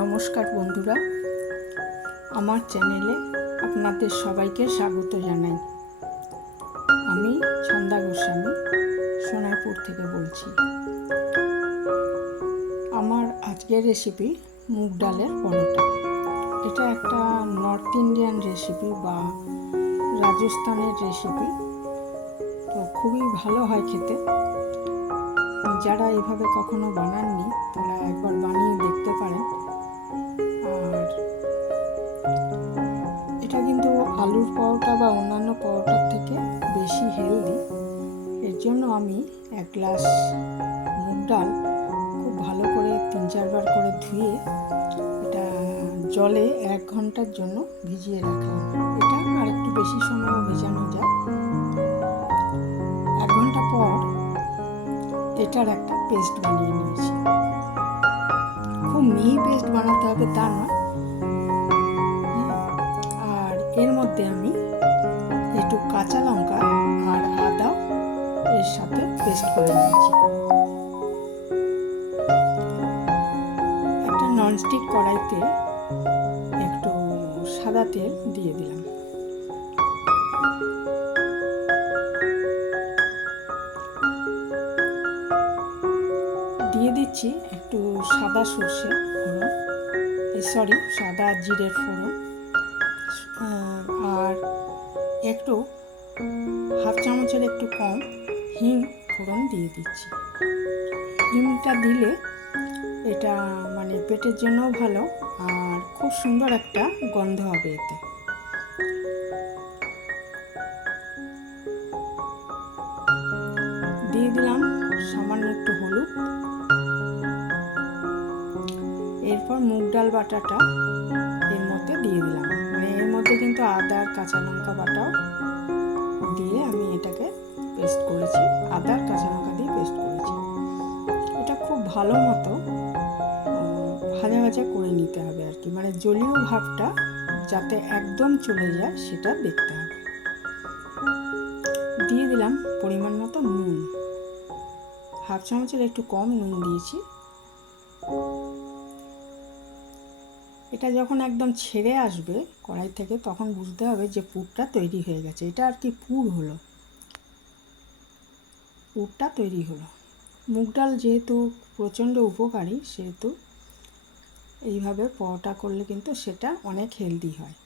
নমস্কার বন্ধুরা, আমার চ্যানেলে আপনাদের সবাইকে স্বাগত জানাই। আমি ছন্দা গোস্বামী সোনারপুর থেকে বলছি। আমার আজকের রেসিপি মুগ ডালের পরোটা। এটা একটা নর্থ ইন্ডিয়ান রেসিপি বা রাজস্থানের রেসিপি, তো খুবই ভালো হয় খেতে। যারা এভাবে কখনো বানাননি তারা একবার বানিয়ে দেখতে পারেন। আর এটা কিন্তু আলুর পরোটা বা অন্যান্য পরোটার থেকে বেশি হেলদি। এর জন্য আমি 1 গ্লাস মুগ ডাল খুব ভালো করে 3-4 বার করে ধুয়ে এটা জলে 1 ঘন্টার জন্য ভিজিয়ে রাখলাম। এটা আর একটু বেশি সময়ও ভেজানো যায়। 1 ঘন্টা পর এটার একটা পেস্ট বানিয়ে নিয়েছি। খুব মিহি পেস্ট বানাতে হবে তা নয়। আর এর মধ্যে আমি একটু কাঁচা লঙ্কা আর আদা এর সাথে পেস্ট করে নিয়েছি। একটা ননস্টিক কড়াইতে একটু সাদা তেল দিয়ে দিলাম। দিয়ে দিচ্ছি একটু সাদা সর্ষে ফোড়ন, সাদা জিরের ফোড়ন, আর একটু 1/2 চামচের একটু কম হিং ফোড়ন দিয়ে দিচ্ছি। হিংটা দিলে এটা মানে পেটের জন্যও ভালো আর খুব সুন্দর একটা গন্ধ হবে এতে। দিয়ে দিলাম সামান্য একটু হলুদ। এরপর মুগ ডাল বাটাটা এর মধ্যে দিয়ে দিলাম। মানে এর মধ্যে কিন্তু আদা আর কাঁচা লঙ্কা বাটাও দিয়ে আমি এটাকে পেস্ট করেছি। আদা আর কাঁচা লঙ্কা দিয়ে পেস্ট করেছি। এটা খুব ভালো মতো ভাজা ভাজা করে নিতে হবে আর কি, মানে জলীয় ভাবটা যাতে একদম চলে যায় সেটা দেখতে হবে। দিয়ে দিলাম পরিমাণ মতো নুন, 1/2 চামচের একটু কম নুন দিয়েছি। এটা যখন একদম ছেড়ে আসবে কড়াই থেকে তখন বুঝতে হবে যে পুরটা তৈরি হয়ে গেছে। এটা আর কি পুর হলো, পুরটা তৈরি হলো। মুগ ডাল যেহেতু প্রচণ্ড উপকারী, সেহেতু এইভাবে পরোটা করলে কিন্তু সেটা অনেক হেলদি হয়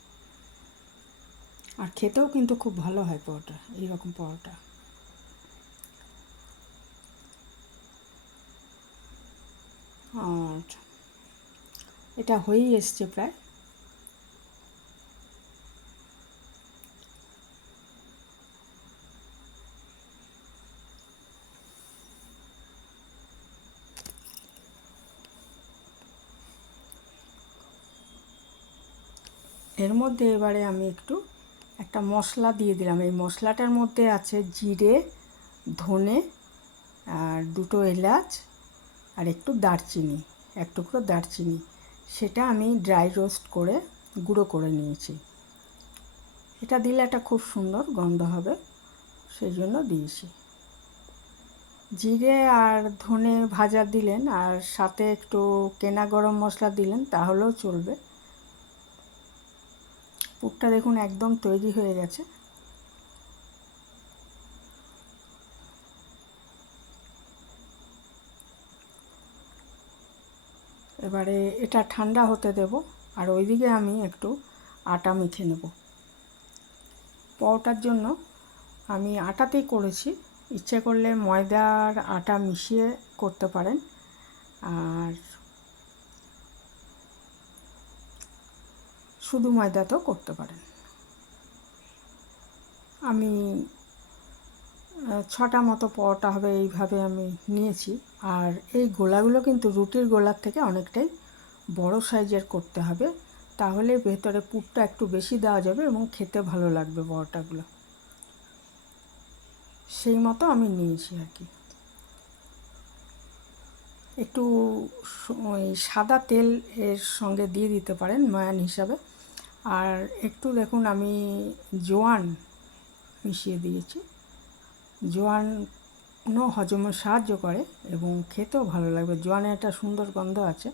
আর খেতেও কিন্তু খুব ভালো হয় পরোটা, এইরকম পরোটা। আর এটা হয়েই এসছে প্রায়। এর মধ্যে এবারে আমি একটা মশলা দিয়ে দিলাম। এই মশলাটার মধ্যে আছে জিরে, ধনে আর 2টো এলাচ আর একটু দারচিনি, 1 টুকরো দারচিনি। সেটা আমি ড্রাই রোস্ট করে গুঁড়ো করে নিয়েছি। এটা দিলে একটা খুব সুন্দর গন্ধ হবে, সেই জন্য দিয়েছি। জিরে আর ধনে ভাজা দিলেন আর সাথে একটু কেনা গরম মশলা দিলেন তাহলেও চলবে। পুরটা দেখুন একদম তৈরি হয়ে গেছে। এবারে এটা ঠান্ডা হতে দেব আর ওইদিকে আমি একটু আটা মেখে নেব। পরোটার জন্য আমি আটাতেই করেছি, ইচ্ছে করলে ময়দার আটা মিশিয়ে করতে পারেন আর শুধু ময়দাতেও করতে পারেন। আমি 6টা মতো পরোটা হবে এইভাবে আমি নিয়েছি। আর এই গোলাগুলো কিন্তু রুটির গোলার থেকে অনেকটাই বড় সাইজের করতে হবে, তাহলে ভেতরে পুরটা একটু বেশি দেওয়া যাবে এবং খেতে ভালো লাগবে পরোটাগুলো। সেই মতো আমি নিয়েছি আর কি। একটু ওই সাদা তেল এর সঙ্গে দিয়ে দিতে পারেন ময়ান হিসাবে। আর একটু দেখুন আমি জোয়ান মিশিয়ে দিয়েছি। জোয়ানও হজমে সাহায্য করে এবং খেতেও ভালো লাগবে। জোয়ানের একটা সুন্দর গন্ধ আছে।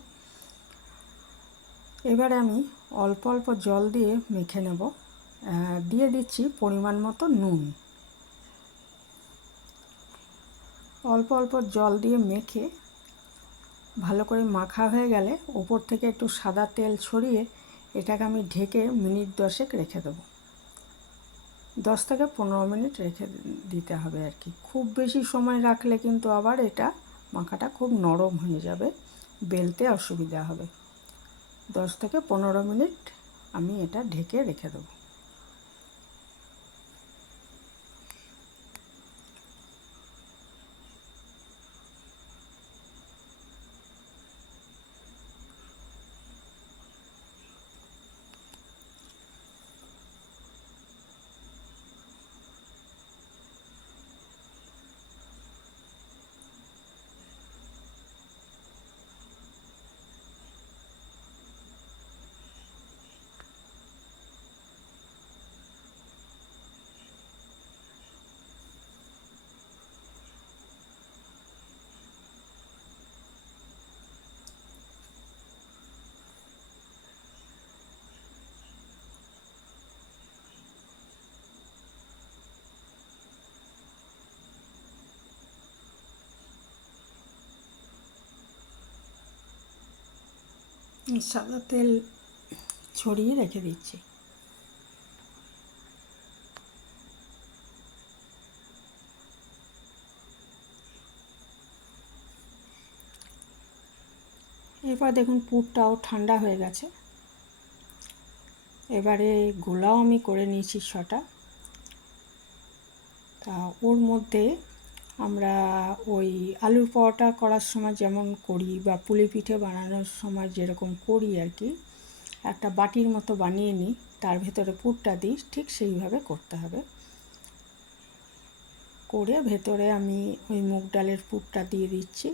এবারে আমি অল্প অল্প জল দিয়ে মেখে নেব। দিয়ে দিচ্ছি পরিমাণ মতো নুন। অল্প অল্প জল দিয়ে মেখে ভালো করে মাখা হয়ে গেলে ওপর থেকে একটু সাদা তেল ছড়িয়ে এটাকে আমি ঢেকে মিনিট 10 রেখে দেবো। 10 থেকে 15 মিনিট রেখে দিতে হবে আর কি। খুব বেশি সময় রাখলে কিন্তু আবার এটা মাখাটা খুব নরম হয়ে যাবে, বেলতে অসুবিধা হবে। 10 থেকে 15 মিনিট আমি এটা ঢেকে রেখে দেবো। সাদা তেল ছড়িয়ে রেখে দিচ্ছি। এবার দেখুন পুরটাও ঠান্ডা হয়ে গেছে। এবারে গোলাও আমি করে নিয়েছি 6টা। তা ওর মধ্যে আমরা ওই আলুর পরোটা করার সময় যেমন করি বা পুলি পিঠে বানানোর সময় যেরকম করি আর কি, একটা বাটির মতো বানিয়ে নিই, তার ভেতরে পুরটা দিই, ঠিক সেইভাবে করতে হবে। করে ভেতরে আমি ওই মুগ ডালের পুরটা দিয়ে দিচ্ছি।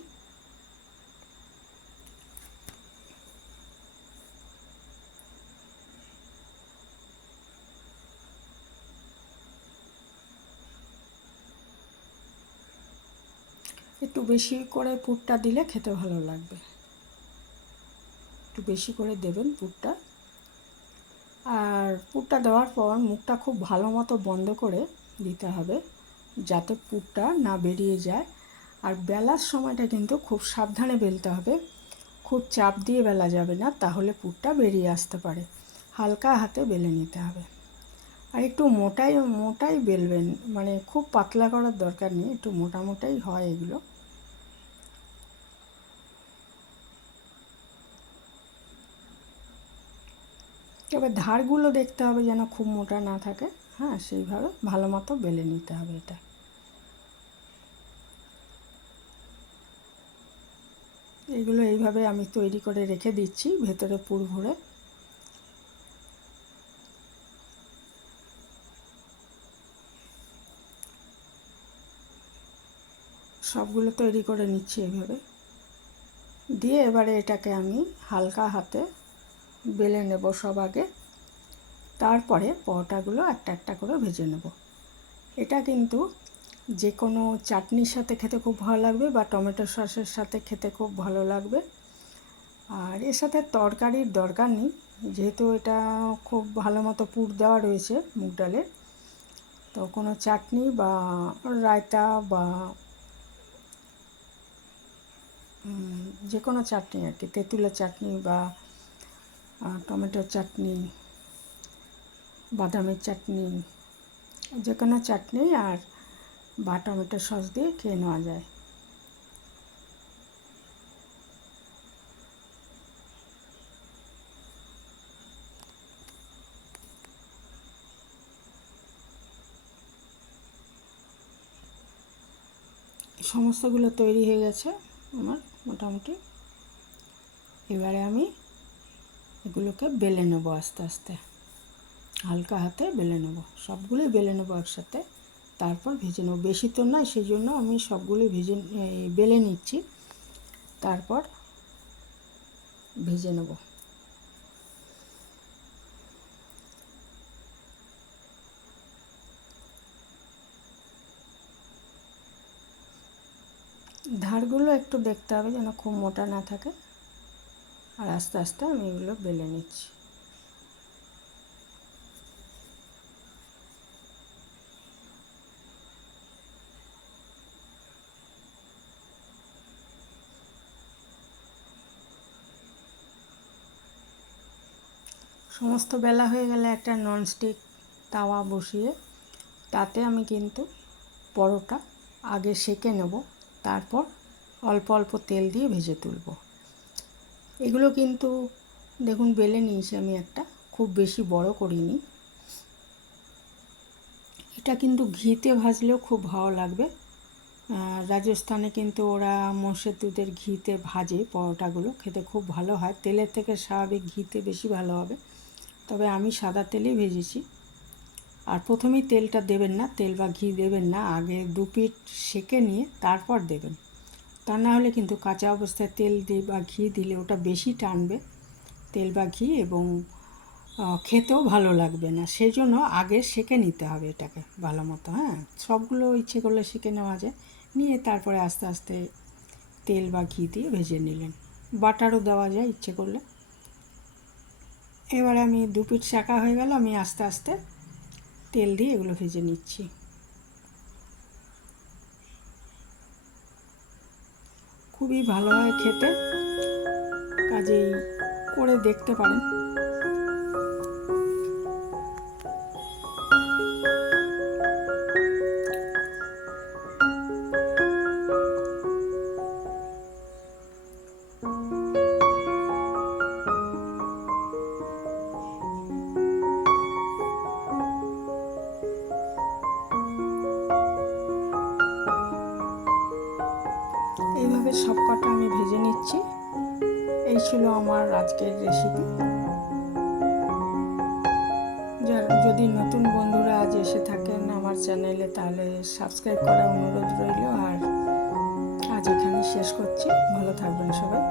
একটু বেশি করে পুরটা দিলে খেতে ভালো লাগবে, একটু বেশি করে দেবেন পুরটা। আর পুরটা দেওয়ার পর মুখটা খুব ভালো মতো বন্ধ করে দিতে হবে, যাতে পুরটা না বেরিয়ে যায়। আর বেলার সময়টা কিন্তু খুব সাবধানে বেলতে হবে, খুব চাপ দিয়ে বেলা যাবে না, তাহলে পুরটা বেরিয়ে আসতে পারে। হালকা হাতে বেলে নিতে হবে। আর একটু মোটাই মোটাই বেলবেন, মানে খুব পাতলা করার দরকার নেই, একটু মোটা মোটাই হয় এগুলো। তবে ধারগুলো দেখতে হবে যেন খুব মোটা না থাকে। হ্যাঁ, সেইভাবে ভালো মতো বেলে নিতে হবে এটা। এগুলো এইভাবে আমি তৈরি করে রেখে দিচ্ছি ভেতরে পুর ভরে। সবগুলো তৈরি করে নিচ্ছি এইভাবে। দিয়ে এবারে এটাকে আমি হালকা হাতে বেলে নেব সব আগে, তারপরে পরোটাগুলো একটা একটা করে ভেজে নেব। এটা কিন্তু যে কোনো চাটনির সাথে খেতে খুব ভালো লাগবে বা টমেটো সসের সাথে খেতে খুব ভালো লাগবে। আর এর সাথে তরকারির দরকার নেই, যেহেতু এটা খুব ভালো মতো পুর দেওয়া রয়েছে মুগ ডালের, তো কোনো চাটনি বা রায়তা বা যে কোনো চাটনি আর কি, তেঁতুলের চাটনি বা টমেটোর চাটনি, বাদামের চাটনি, যে কোনো চাটনি আর বা টমেটো সস দিয়ে খেয়ে নেওয়া যায়। সমস্তগুলো তৈরি হয়ে গেছে আমার মোটামুটি। এবারে আমি এগুলোকে বেলে নেব আস্তে আস্তে, হালকা হাতে বেলে নেব, সবগুলোই বেলে নেব একসাথে, তারপর ভেজে নেব। বেশি তো নয়, সেই জন্য আমি সবগুলোই বেলে নিচ্ছি, তারপর ভেজে নেব। ধারগুলো একটু দেখতে হবে যেন খুব মোটা না থাকে, আর আস্তে আস্তে আমি এগুলো বেলে নিচ্ছি। সমস্ত বেলা হয়ে গেলে একটা ননস্টিক তাওয়া বসিয়ে তাতে আমি কিন্তু পরোটা আগে সেঁকে নেব, তারপর অল্প অল্প তেল দিয়ে ভেজে তুলব। এগুলো কিন্তু দেখুন বেলে নিয়েছি আমি একটা, খুব বেশি বড় করিনি। এটা কিন্তু ঘিতে ভাজলেও খুব ভালো লাগবে। রাজস্থানে কিন্তু ওরা মোষের দুধের ঘিতে ভাজে পরোটাগুলো, খেতে খুব ভালো হয়। তেলের থেকে স্বাভাবিক ঘিতে বেশি ভালো হবে, তবে আমি সাদা তেলেই ভেজেছি। আর প্রথমেই তেলটা দেবেন না, তেল বা ঘি দেবেন না, আগে 2 পিঠ সেঁকে নিয়ে তারপর দেবেন। তা না হলে কিন্তু কাঁচা অবস্থায় তেল দিয়ে বা ঘি দিলে ওটা বেশি টানবে তেল বা ঘি, এবং খেতেও ভালো লাগবে না। সেই জন্য আগে সেঁকে নিতে হবে এটাকে ভালো মতো। হ্যাঁ, সবগুলো ইচ্ছে করলে সেঁকে নেওয়া যায়, নিয়ে তারপরে আস্তে আস্তে তেল বা ঘি দিয়ে ভেজে নিলেন। বাটারও দেওয়া যায় ইচ্ছে করলে। এবারে আমি 2 পিঠ সেঁকা হয়ে গেল, আমি আস্তে আস্তে তেল দিয়ে এগুলো ভেজে নিচ্ছি। খুবই ভালো হয় খেতে, কাজেই করে দেখতে পারেন। এইভাবে সব কটা আমি ভেজে নিচ্ছি। এই ছিল আমার আজকের রেসিপি। যদি নতুন বন্ধুরা আজ এসে থাকেন আমার চ্যানেলে, তাহলে সাবস্ক্রাইব করার অনুরোধ রইল। আর আজ এখানে শেষ করছি। ভালো থাকবেন সবাই।